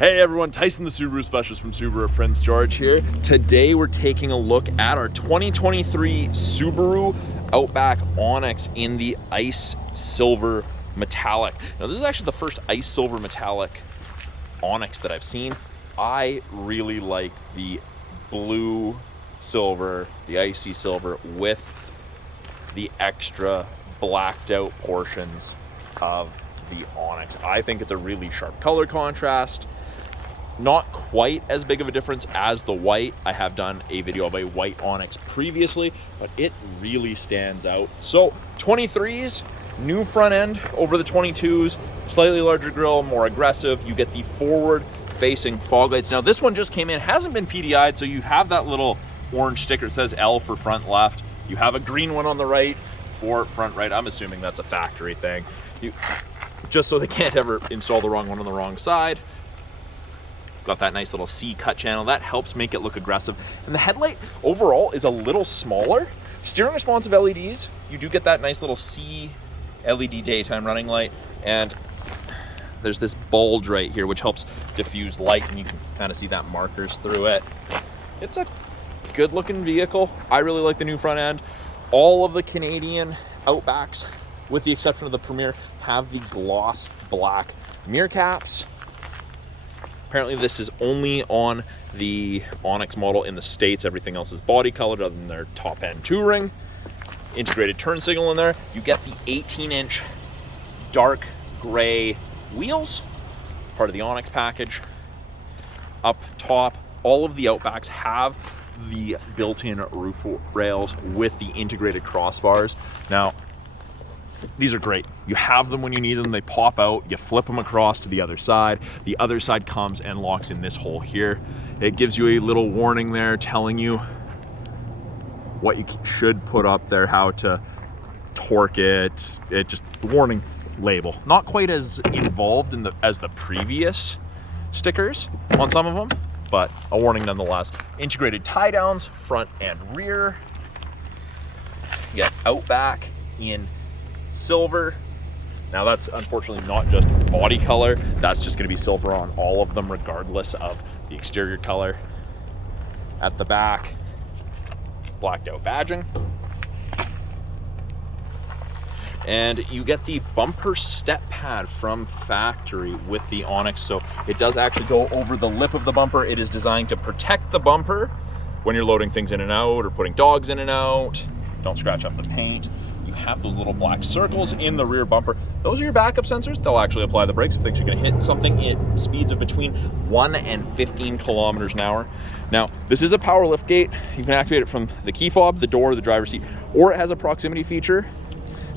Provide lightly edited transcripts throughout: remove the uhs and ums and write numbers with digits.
Hey everyone, Tyson the Subaru Specialist from Subaru at Prince George here. Today we're taking a look at our 2023 Subaru Outback Onyx in the Ice Silver Metallic. Now this is actually the first Ice Silver Metallic Onyx that I've seen. I really like the blue silver, the icy silver with the extra blacked out portions of the Onyx. I think it's a really sharp color contrast. Not quite as big of a difference as the white. I have done a video of a white Onyx previously, but it really stands out. So 23s, new front end over the 22s, slightly larger grille, more aggressive. You get the forward facing fog lights. Now this one just came in, hasn't been PDI'd, so you have that little orange sticker that says L for front left. You have a green one on the right for front right. I'm assuming that's a factory thing. Just so they can't ever install the wrong one on the wrong side. Got that nice little C cut channel. That helps make it look aggressive. And the headlight overall is a little smaller. Steering responsive LEDs. You do get that nice little C LED daytime running light. And there's this bulge right here, which helps diffuse light. And you can kind of see that markers through it. It's a good looking vehicle. I really like the new front end. All of the Canadian Outbacks, with the exception of the Premier, have the gloss black mirror caps. Apparently this is only on the Onyx model in the States. Everything else is body colored other than their top end touring. Integrated turn signal in there. You get the 18-inch dark gray wheels. It's part of the Onyx package. Up top, all of the Outbacks have the built-in roof rails with the integrated crossbars. Now, these are great. You have them when you need them. They pop out, you flip them across to the other side. The other side comes and locks in this hole here. It gives you a little warning there telling you what you should put up there, how to torque it. It just, warning label. Not quite as involved in as the previous stickers on some of them, but a warning nonetheless. Integrated tie downs, front and rear. You got Outback in silver. Now that's unfortunately not just body color, that's just going to be silver on all of them regardless of the exterior color. At the back, blacked out badging. And you get the bumper step pad from factory with the Onyx, so it does actually go over the lip of the bumper. It is designed to protect the bumper when you're loading things in and out or putting dogs in and out. Don't scratch up the paint. You have those little black circles in the rear bumper. Those are your backup sensors. They'll actually apply the brakes if things are going to hit something at speeds of between 1 and 15 kilometers an hour. Now, this is a power lift gate. You can activate it from the key fob, the door, the driver's seat, or it has a proximity feature.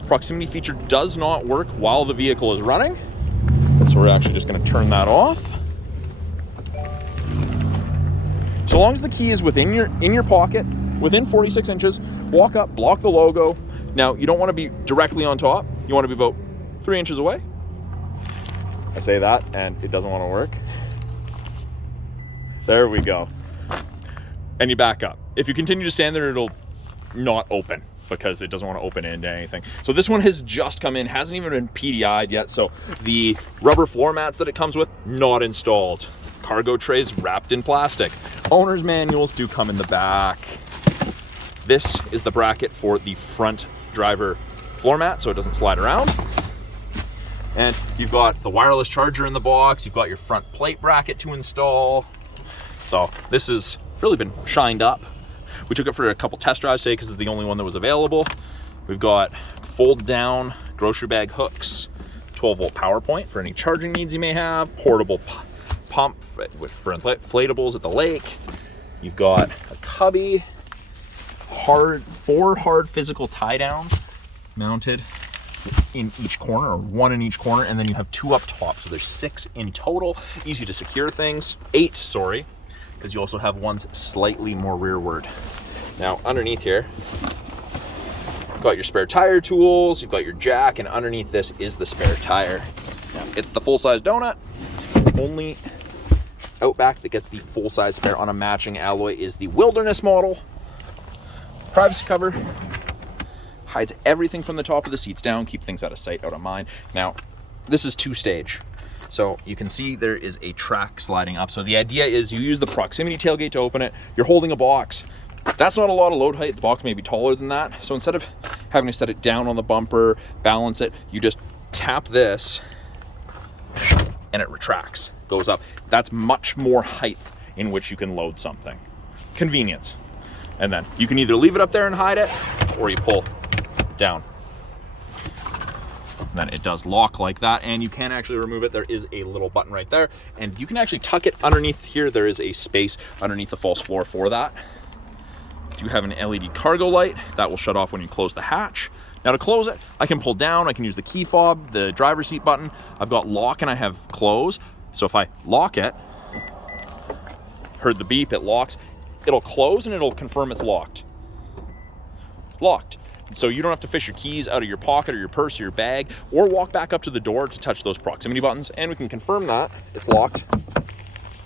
Proximity feature does not work while the vehicle is running. So we're actually just going to turn that off. So long as the key is within your pocket, within 46 inches, walk up, block the logo. Now, you don't want to be directly on top. You want to be about 3 inches away. I say that, and it doesn't want to work. There we go. And you back up. If you continue to stand there, it'll not open because it doesn't want to open into anything. So this one has just come in, hasn't even been PDI'd yet. So the rubber floor mats that it comes with, not installed. Cargo trays wrapped in plastic. Owner's manuals do come in the back. This is the bracket for the front driver floor mat so it doesn't slide around. And you've got the wireless charger in the box. You've got your front plate bracket to install. So this has really been shined up. We took it for a couple test drives today because it's the only one that was available. We've got fold down grocery bag hooks, 12-volt power point for any charging needs you may have, portable pump for inflatables at the lake. You've got a cubby, four hard physical tie downs mounted in each corner, or one in each corner, and then you have 2 up top, so there's 6 in total. Easy to secure things. 8, sorry, because you also have ones slightly more rearward. Now underneath here, you've got your spare tire tools, you've got your jack, and underneath this is the spare tire. Now, it's the full-size donut. Only Outback that gets the full-size spare on a matching alloy is the Wilderness model. Privacy cover hides everything from the top of the seats down, keep things out of sight, out of mind. Now, this is 2-stage. So you can see there is a track sliding up. So the idea is you use the proximity tailgate to open it. You're holding a box. That's not a lot of load height. The box may be taller than that. So instead of having to set it down on the bumper, balance it, you just tap this and it retracts, goes up. That's much more height in which you can load something. Convenience. And then you can either leave it up there and hide it, or you pull down. And then it does lock like that, and you can actually remove it. There is a little button right there, and you can actually tuck it underneath here. There is a space underneath the false floor for that. You do have an LED cargo light that will shut off when you close the hatch. Now to close it, I can pull down, I can use the key fob, the driver's seat button. I've got lock and I have close. So if I lock it, heard the beep, it locks. It'll close and it'll confirm it's locked. It's locked. So you don't have to fish your keys out of your pocket or your purse or your bag, or walk back up to the door to touch those proximity buttons. And we can confirm that it's locked.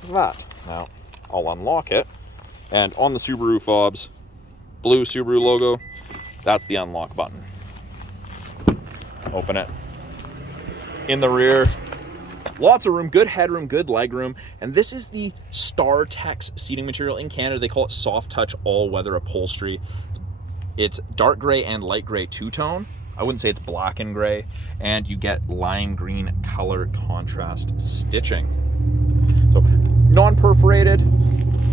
Like that. Now I'll unlock it. And on the Subaru fobs, blue Subaru logo, that's the unlock button. Open it. In the rear, lots of room, good headroom, good leg room. And this is the StarTex seating material. In Canada, they call it soft touch all-weather upholstery. It's dark gray and light gray two-tone. I wouldn't say it's black and gray. And you get lime green color contrast stitching. So non-perforated,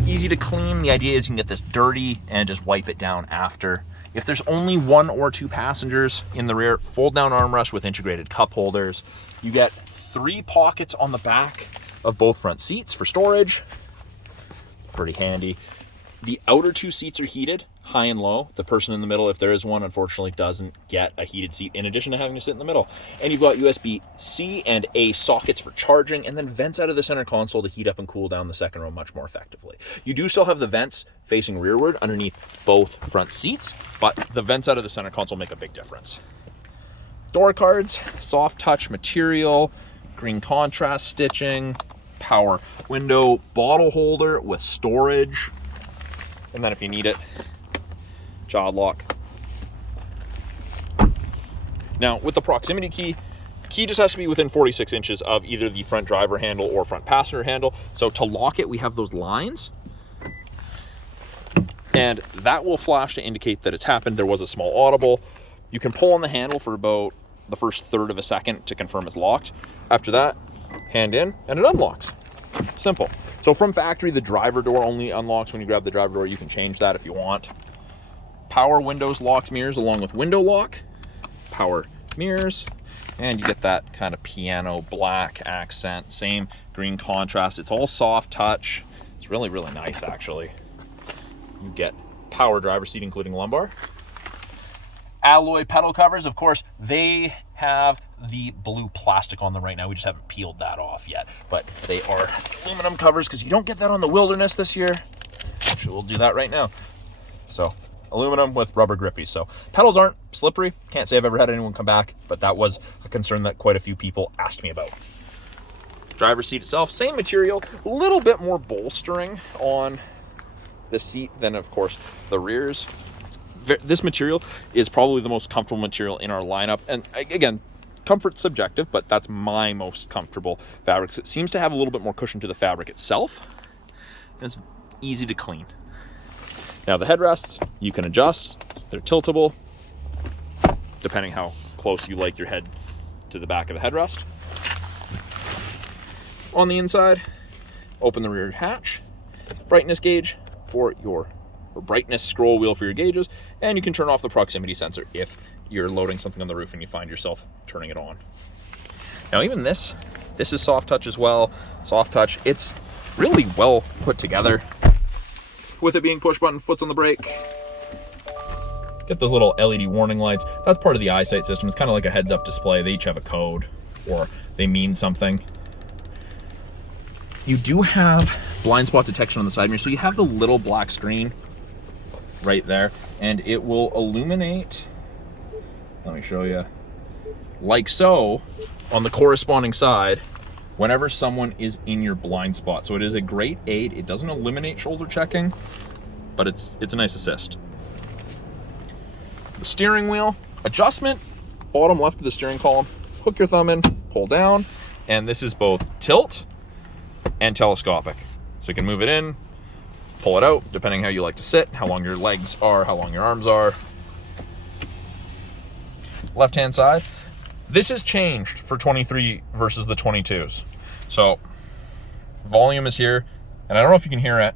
easy to clean. The idea is you can get this dirty and just wipe it down after. If there's only 1 or 2 passengers in the rear, fold down armrest with integrated cup holders. You get 3 pockets on the back of both front seats for storage. It's pretty handy. The outer 2 seats are heated, high and low. The person in the middle, if there is one, unfortunately doesn't get a heated seat in addition to having to sit in the middle. And you've got USB-C and A sockets for charging, and then vents out of the center console to heat up and cool down the second row much more effectively. You do still have the vents facing rearward underneath both front seats, but the vents out of the center console make a big difference. Door cards, soft touch material, green contrast stitching, power window, bottle holder with storage, and then if you need it, child lock. Now with the proximity key just has to be within 46 inches of either the front driver handle or front passenger handle. So to lock it, we have those lines, and that will flash to indicate that it's happened. There was a small audible. You can pull on the handle for about the first third of a second to confirm it's locked. After that, hand in and it unlocks. Simple. So from factory, the driver door only unlocks when you grab the driver door. You can change that if you want. Power windows, locks, mirrors, along with window lock, power mirrors, and you get that kind of piano black accent, same green contrast. It's all soft touch. It's really, really nice, actually. You get power driver seat, including lumbar. Alloy pedal covers, of course, they have the blue plastic on them right now. We just haven't peeled that off yet, but they are aluminum covers because you don't get that on the Wilderness this year. Actually, we'll do that right now. So aluminum with rubber grippies. So pedals aren't slippery. Can't say I've ever had anyone come back, but that was a concern that quite a few people asked me about. Driver's seat itself, same material, a little bit more bolstering on the seat than, of course, the rears. This material is probably the most comfortable material in our lineup. And again, comfort's subjective, but that's my most comfortable fabric. It seems to have a little bit more cushion to the fabric itself, and it's easy to clean. Now the headrests, you can adjust. They're tiltable, depending how close you like your head to the back of the headrest. On the inside, open the rear hatch, brightness gauge for your brightness scroll wheel for your gauges, and you can turn off the proximity sensor if you're loading something on the roof and you find yourself turning it on. Now even this is soft touch as well. Soft touch, it's really well put together. With it being push button, foot's on the brake. Get those little LED warning lights. That's part of the eyesight system. It's kind of like a heads up display. They each have a code or they mean something. You do have blind spot detection on the side mirror. So you have the little black screen right there, and it will illuminate, let me show you, like so, on the corresponding side whenever someone is in your blind spot. So it is a great aid. It doesn't eliminate shoulder checking, but it's a nice assist. The steering wheel adjustment, bottom left of the steering column, hook your thumb in, pull down, And this is both tilt and telescopic. So you can move it in, pull it out, depending how you like to sit, how long your legs are, how long your arms are. Left-hand side. This has changed for 23 versus the 22s. So volume is here, and I don't know if you can hear it.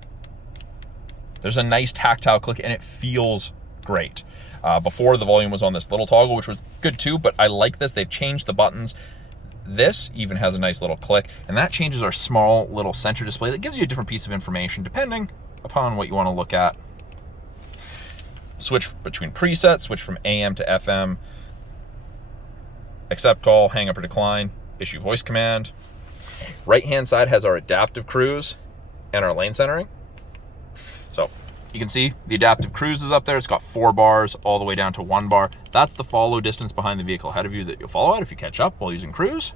There's a nice tactile click, and it feels great. Before, the volume was on this little toggle, which was good too, but I like this. They've changed the buttons. This even has a nice little click, and that changes our small little center display that gives you a different piece of information depending upon what you want to look at. Switch between presets, switch from AM to FM, accept call, hang up or decline, issue voice command. Right-hand side has our adaptive cruise and our lane centering. So you can see the adaptive cruise is up there. It's got 4 bars all the way down to 1 bar. That's the follow distance behind the vehicle ahead of you that you'll follow at if you catch up while using cruise.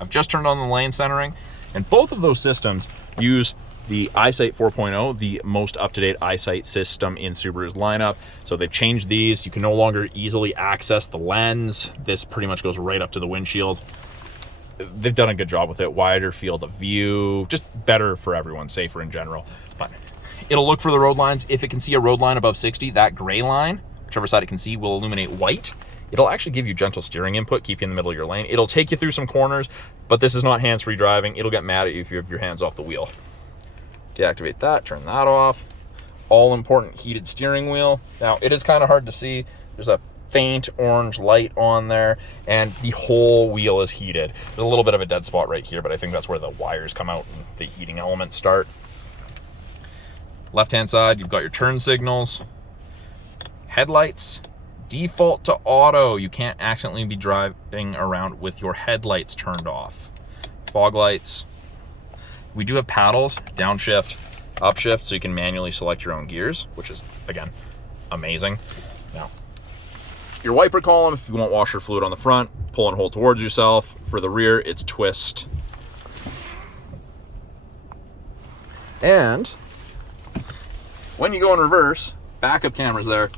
I've just turned on the lane centering, and both of those systems use the EyeSight 4.0, the most up-to-date EyeSight system in Subaru's lineup. So they've changed these. You can no longer easily access the lens. This pretty much goes right up to the windshield. They've done a good job with it. Wider field of view, just better for everyone, safer in general. But it'll look for the road lines. If it can see a road line above 60, that gray line, whichever side it can see, will illuminate white. It'll actually give you gentle steering input, keep you in the middle of your lane. It'll take you through some corners, but this is not hands-free driving. It'll get mad at you if you have your hands off the wheel. Deactivate that, turn that off. All important heated steering wheel. Now, it is kind of hard to see. There's a faint orange light on there, and the whole wheel is heated. There's a little bit of a dead spot right here, but I think that's where the wires come out and the heating elements start. Left-hand side, you've got your turn signals. Headlights, default to auto. You can't accidentally be driving around with your headlights turned off. Fog lights. We do have paddles, downshift, upshift, so you can manually select your own gears, which is, again, amazing. Now, your wiper column, if you want washer fluid on the front, pull and hold towards yourself. For the rear, it's twist. And when you go in reverse, backup camera's there.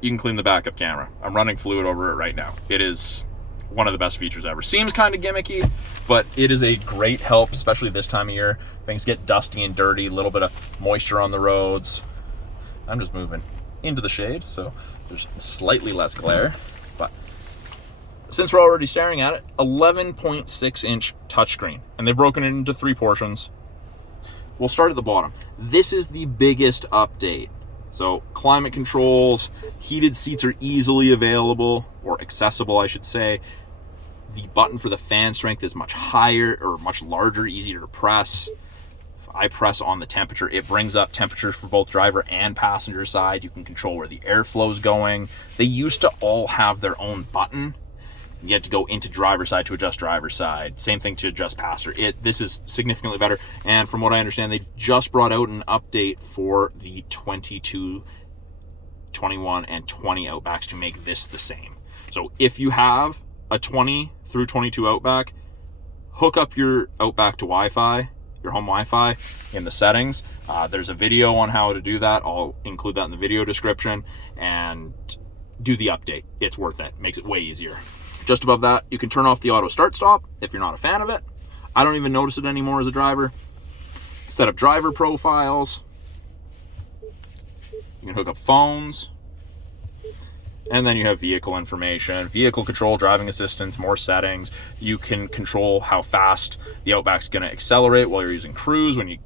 You can clean the backup camera. I'm running fluid over it right now. It is one of the best features ever. Seems kind of gimmicky, but it is a great help, especially this time of year. Things get dusty and dirty, a little bit of moisture on the roads. I'm just moving into the shade, so there's slightly less glare. But since we're already staring at it, 11.6-inch touchscreen, and they've broken it into 3 portions. We'll start at the bottom. This is the biggest update. So climate controls, heated seats are easily available, or accessible, I should say. The button for the fan strength is much higher, or much larger, easier to press. If I press on the temperature, it brings up temperatures for both driver and passenger side. You can control where the airflow is going. They used to all have their own button. You had to go into driver's side to adjust driver's side. Same thing to adjust passenger. This is significantly better. And from what I understand, they've just brought out an update for the 22, 21, and 20 Outbacks to make this the same. So if you have a 20 through 22 Outback, hook up your Outback to Wi-Fi, your home Wi-Fi in the settings. There's a video on how to do that. I'll include that in the video description, and do the update. It's worth it. Makes it way easier. Just above that, you can turn off the auto start stop if you're not a fan of it. I don't even notice it anymore as a driver. Set up driver profiles. You can hook up phones. And then you have vehicle information, vehicle control, driving assistance, more settings. You can control how fast the Outback's going to accelerate while you're using cruise when you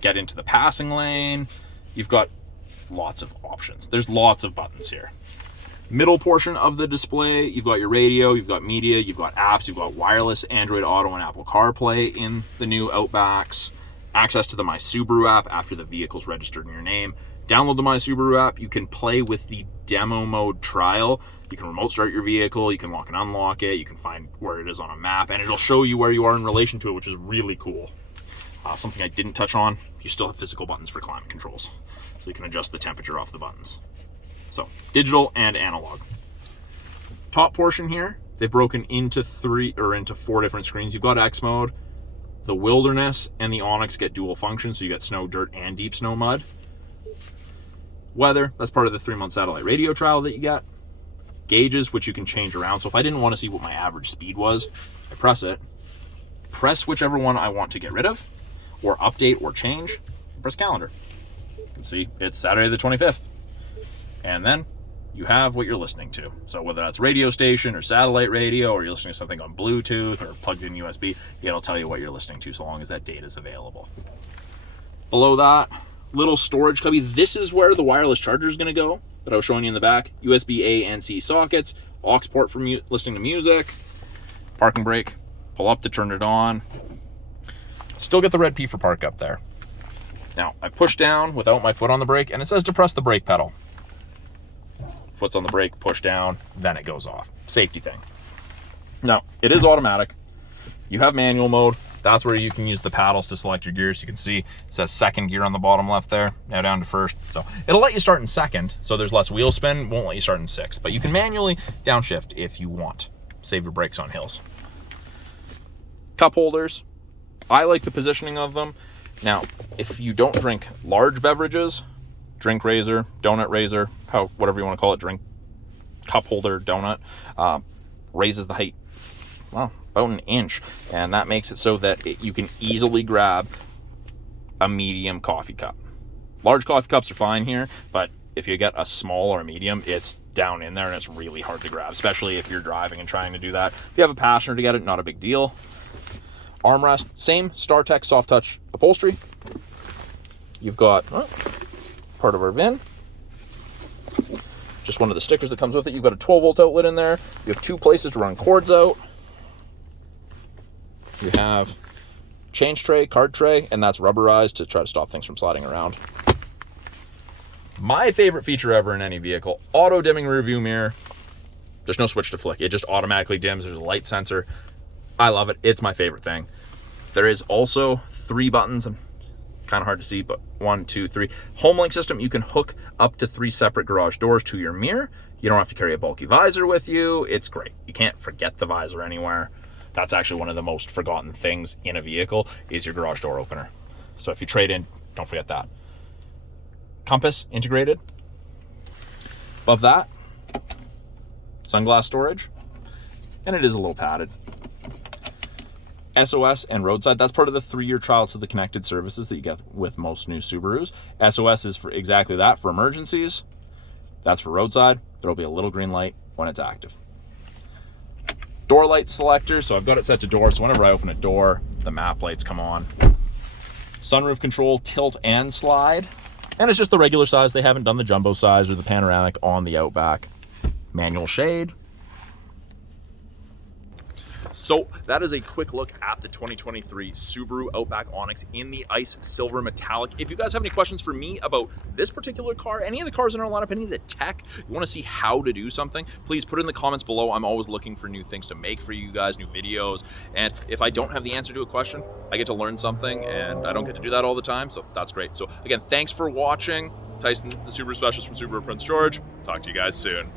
get into the passing lane. You've got lots of options. There's lots of buttons here. Middle portion of the display, you've got your radio, you've got media, you've got apps, you've got wireless Android Auto and Apple CarPlay in the new Outbacks. Access to the My Subaru app after the vehicle's registered in your name. Download the My Subaru app. You can play with the demo mode trial. You can remote start your vehicle. You can lock and unlock it. You can find where it is on a map, and it'll show you where you are in relation to it, which is really cool. Something I didn't touch on, you still have physical buttons for climate controls. So you can adjust the temperature off the buttons. So digital and analog. Top portion here, they've broken into 4 different screens. You've got X mode, the Wilderness, and the Onyx get dual function. So you got snow, dirt, and deep snow mud. Weather, that's part of the 3-month satellite radio trial that you get. Gauges, which you can change around. So if I didn't want to see what my average speed was, I press it, press whichever one I want to get rid of, or update or change, press calendar. You can see it's Saturday the 25th. And then you have what you're listening to. So whether that's radio station or satellite radio, or you're listening to something on Bluetooth or plugged in USB, it'll tell you what you're listening to so long as that data is available. Below that, little storage cubby. This is where the wireless charger is going to go that I was showing you in the back. USB A and C sockets, aux port for listening to music, parking brake, pull up to turn it on. Still get the red P for park up there. Now, I push down without my foot on the brake, and it says to press the brake pedal. Foot's on the brake, push down, then it goes off. Safety thing. Now, it is automatic. You have manual mode. That's where you can use the paddles to select your gears. You can see it says second gear on the bottom left there, now down to first. So it'll let you start in second, so there's less wheel spin, won't let you start in sixth. But you can manually downshift if you want. Save your brakes on hills. Cup holders. I like the positioning of them. Now, if you don't drink large beverages, drink raiser, donut raiser, whatever you want to call it, drink cup holder, donut, raises the height, well, about an inch. And that makes it so that you can easily grab a medium coffee cup. Large coffee cups are fine here, but if you get a small or a medium, it's down in there and it's really hard to grab, especially if you're driving and trying to do that. If you have a passenger to get it, not a big deal. Armrest, same StarTech soft touch upholstery. You've got part of our VIN, just one of the stickers that comes with it. You've got a 12-volt outlet in there. You have 2 places to run cords out. You have change tray, card tray, and that's rubberized to try to stop things from sliding around. My favorite feature ever in any vehicle, auto dimming rear view mirror. There's no switch to flick. It just automatically dims. There's a light sensor. I love it. It's my favorite thing. There is also 3 buttons. Kind of hard to see, but 1, 2, 3. Home link system. You can hook up to 3 separate garage doors to your mirror. You don't have to carry a bulky visor with you. It's great. You can't forget the visor anywhere. That's actually one of the most forgotten things in a vehicle is your garage door opener. So if you trade in, don't forget that. Compass integrated. Above that, sunglass storage, and it is a little padded. SOS and roadside, that's part of the 3-year trial to the connected services that you get with most new Subarus. SOS is for exactly that, for emergencies. That's for roadside. There'll be a little green light when it's active. Door light selector, so I've got it set to door, so whenever I open a door, the map lights come on. Sunroof control, tilt and slide. And it's just the regular size. They haven't done the jumbo size or the panoramic on the Outback. Manual shade. So that is a quick look at the 2023 Subaru Outback Onyx in the Ice Silver Metallic. If you guys have any questions for me about this particular car, any of the cars in our lineup, any of the tech, you want to see how to do something, please put it in the comments below. I'm always looking for new things to make for you guys, new videos. And if I don't have the answer to a question, I get to learn something, and I don't get to do that all the time, so that's great. So again, thanks for watching. Tyson, the Subaru specialist from Subaru Prince George. Talk to you guys soon.